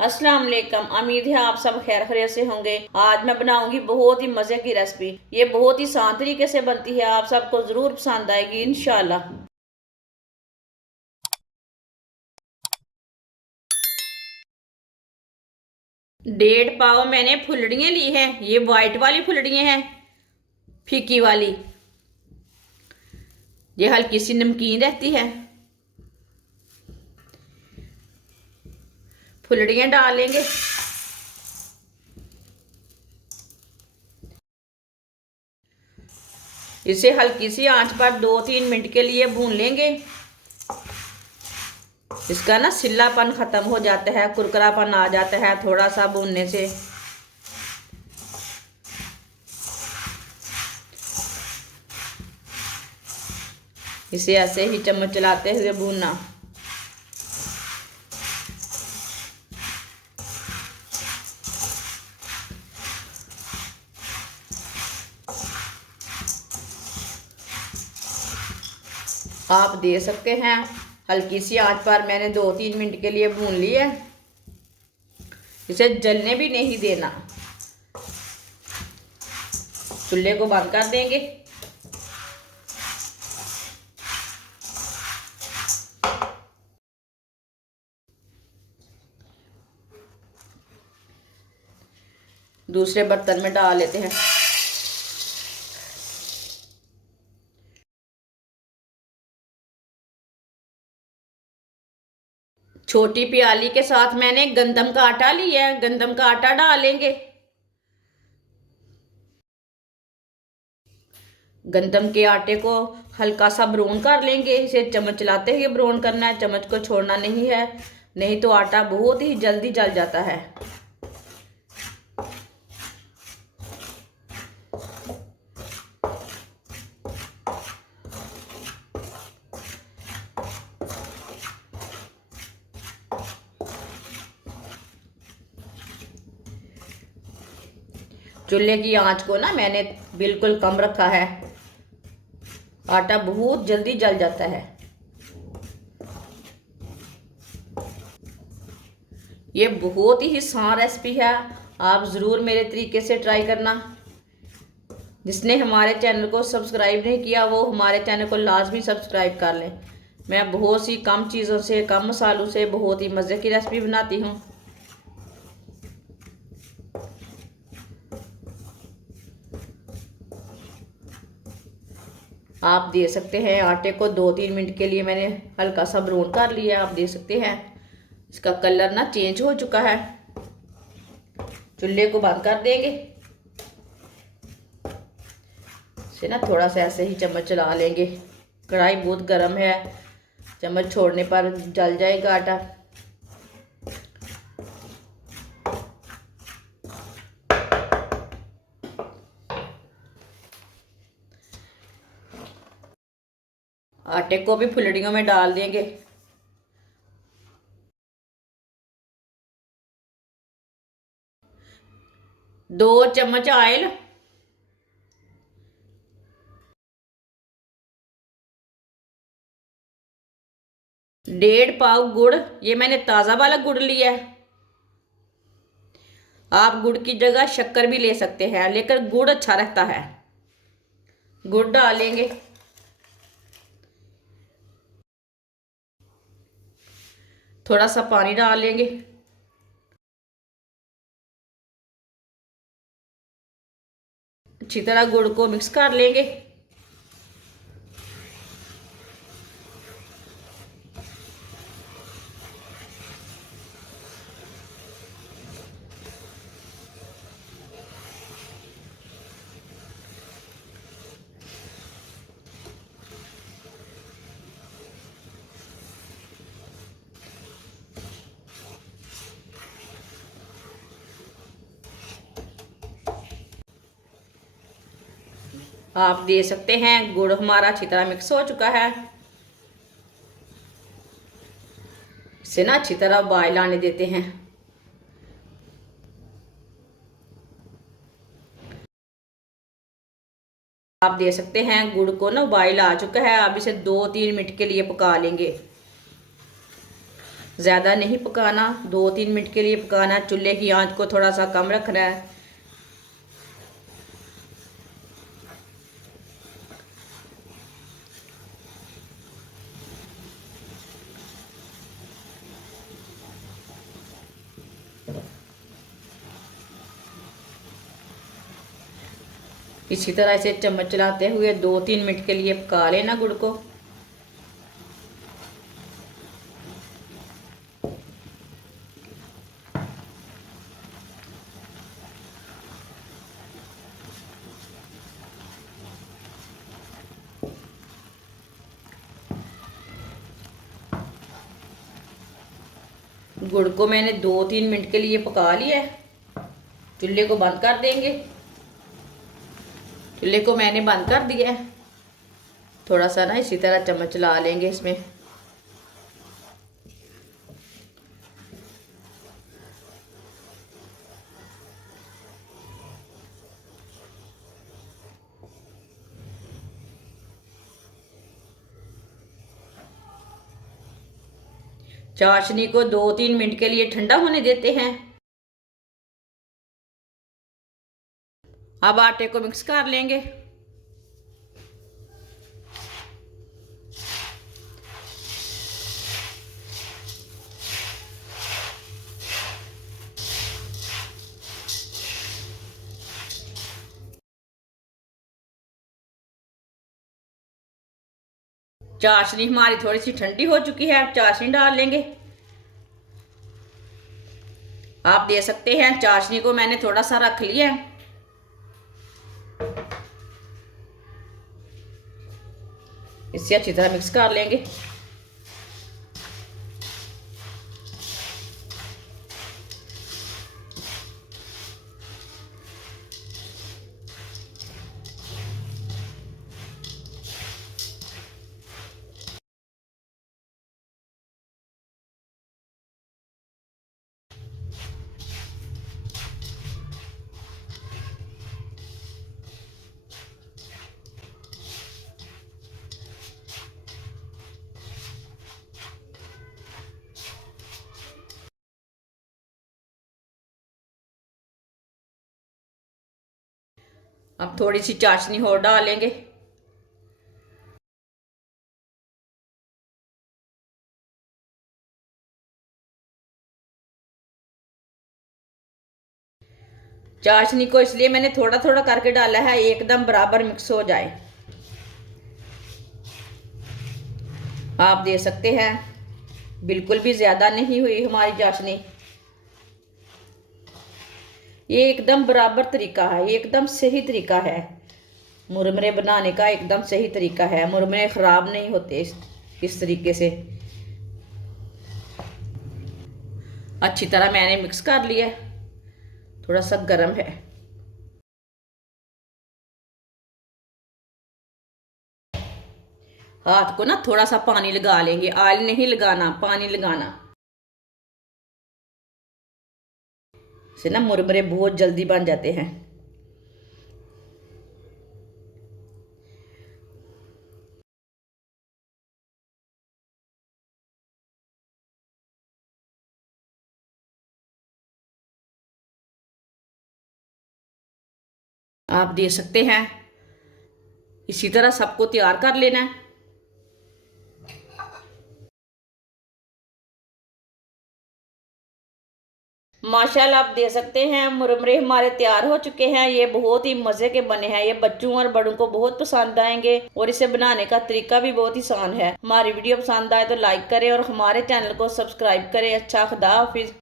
अस्सलाम वालेकुम। उम्मीद है आप सब खैर खैरियत से होंगे। आज मैं बनाऊंगी बहुत ही मज़े की रेसिपी। ये बहुत ही आसान तरीके से बनती है, आप सबको ज़रूर पसंद आएगी इंशाल्लाह। 1.5 पाव मैंने फुलड़ियाँ ली हैं। ये वाइट वाली फुलड़ियाँ हैं, फीकी वाली। ये हल्की सी नमकीन रहती है। फुलड़ियाँ डाल लेंगे। इसे हल्की सी आंच पर 2-3 मिनट के लिए भून लेंगे। इसका ना सिल्लापन खत्म हो जाता है, कुरकुरापन आ जाता है थोड़ा सा भूनने से। इसे ऐसे ही चम्मच चलाते हुए भूनना। आप दे सकते हैं हल्की सी आंच पर। मैंने 2-3 मिनट के लिए भून ली है। इसे जलने भी नहीं देना। चूल्हे को बंद कर देंगे। दूसरे बर्तन में डाल लेते हैं। छोटी प्याली के साथ मैंने गंदम का आटा लिया है। गंदम का आटा डालेंगे। गंदम के आटे को हल्का सा ब्राउन कर लेंगे। इसे चम्मच चलाते हुए ब्राउन करना है, चम्मच को छोड़ना नहीं है, नहीं तो आटा बहुत ही जल्दी जल जाता है। चूल्हे की आंच को ना मैंने बिल्कुल कम रखा है। आटा बहुत जल्दी जल जाता है। ये बहुत ही आसान रेसिपी है, आप ज़रूर मेरे तरीके से ट्राई करना। जिसने हमारे चैनल को सब्सक्राइब नहीं किया वो हमारे चैनल को लाजमी सब्सक्राइब कर लें। मैं बहुत सी कम चीज़ों से, कम मसालों से बहुत ही मज़े की रेसिपी बनाती हूँ। आप दे सकते हैं आटे को 2-3 मिनट के लिए मैंने हल्का सा ब्राउन कर लिया। आप दे सकते हैं इसका कलर ना चेंज हो चुका है। चूल्हे को बंद कर देंगे। इसे ना थोड़ा सा ऐसे ही चम्मच चला लेंगे। कढ़ाई बहुत गर्म है, चम्मच छोड़ने पर जल जाएगा आटा। आटे को भी फुलड़ियों में डाल देंगे। दो चम्मच ऑयल, 1.5 पाव गुड़। ये मैंने ताज़ा वाला गुड़ लिया है। आप गुड़ की जगह शक्कर भी ले सकते हैं, लेकिन गुड़ अच्छा रहता है। गुड़ डालेंगे। थोड़ा सा पानी डाल लेंगे। अच्छी तरह गुड़ को मिक्स कर लेंगे। आप दे सकते हैं गुड़ हमारा अच्छी तरह मिक्स हो चुका है। इसे ना अच्छी तरह बॉयल आने देते हैं। आप दे सकते हैं गुड़ को ना बॉयल आ चुका है। अब इसे 2-3 मिनट के लिए पका लेंगे। ज़्यादा नहीं पकाना, 2-3 मिनट के लिए पकाना है। चूल्हे की आंच को थोड़ा सा कम रखना है। इसी तरह से चम्मच चलाते हुए 2-3 मिनट के लिए पका लेना गुड़ को। गुड़ को मैंने 2-3 मिनट के लिए पका लिया है। चूल्हे को बंद कर देंगे। चूल्हे को मैंने बंद कर दिया है। थोड़ा सा ना इसी तरह चम्मच चला लेंगे इसमें। चाशनी को 2-3 मिनट के लिए ठंडा होने देते हैं। अब आटे को मिक्स कर लेंगे। चाशनी हमारी थोड़ी सी ठंडी हो चुकी है। अब चाशनी डाल लेंगे। आप दे सकते हैं चाशनी को मैंने थोड़ा सा रख लिया है। इसे अच्छी तरह मिक्स कर लेंगे। अब थोड़ी सी चाशनी और डालेंगे। चाशनी को इसलिए मैंने थोड़ा थोड़ा करके डाला है, एकदम बराबर मिक्स हो जाए। आप दे सकते हैं बिल्कुल भी ज़्यादा नहीं हुई हमारी चाशनी। ये एकदम बराबर तरीका है, ये एकदम सही तरीका है मुरमुरे बनाने का। एकदम सही तरीका है, मुरमुरे ख़राब नहीं होते इस तरीके से। अच्छी तरह मैंने मिक्स कर लिया। थोड़ा सा गर्म है। हाथ को ना थोड़ा सा पानी लगा लेंगे, ऑयल नहीं लगाना, पानी लगाना। से ना मुरमुरे बहुत जल्दी बन जाते हैं। आप दे सकते हैं इसी तरह सबको तैयार कर लेना है। माशाल्लाह आप दे सकते हैं मुरमुरे हमारे तैयार हो चुके हैं। ये बहुत ही मज़े के बने हैं। ये बच्चों और बड़ों को बहुत पसंद आएंगे और इसे बनाने का तरीका भी बहुत ही आसान है। हमारी वीडियो पसंद आए तो लाइक करें और हमारे चैनल को सब्सक्राइब करें। अच्छा, खुदा हाफिज़।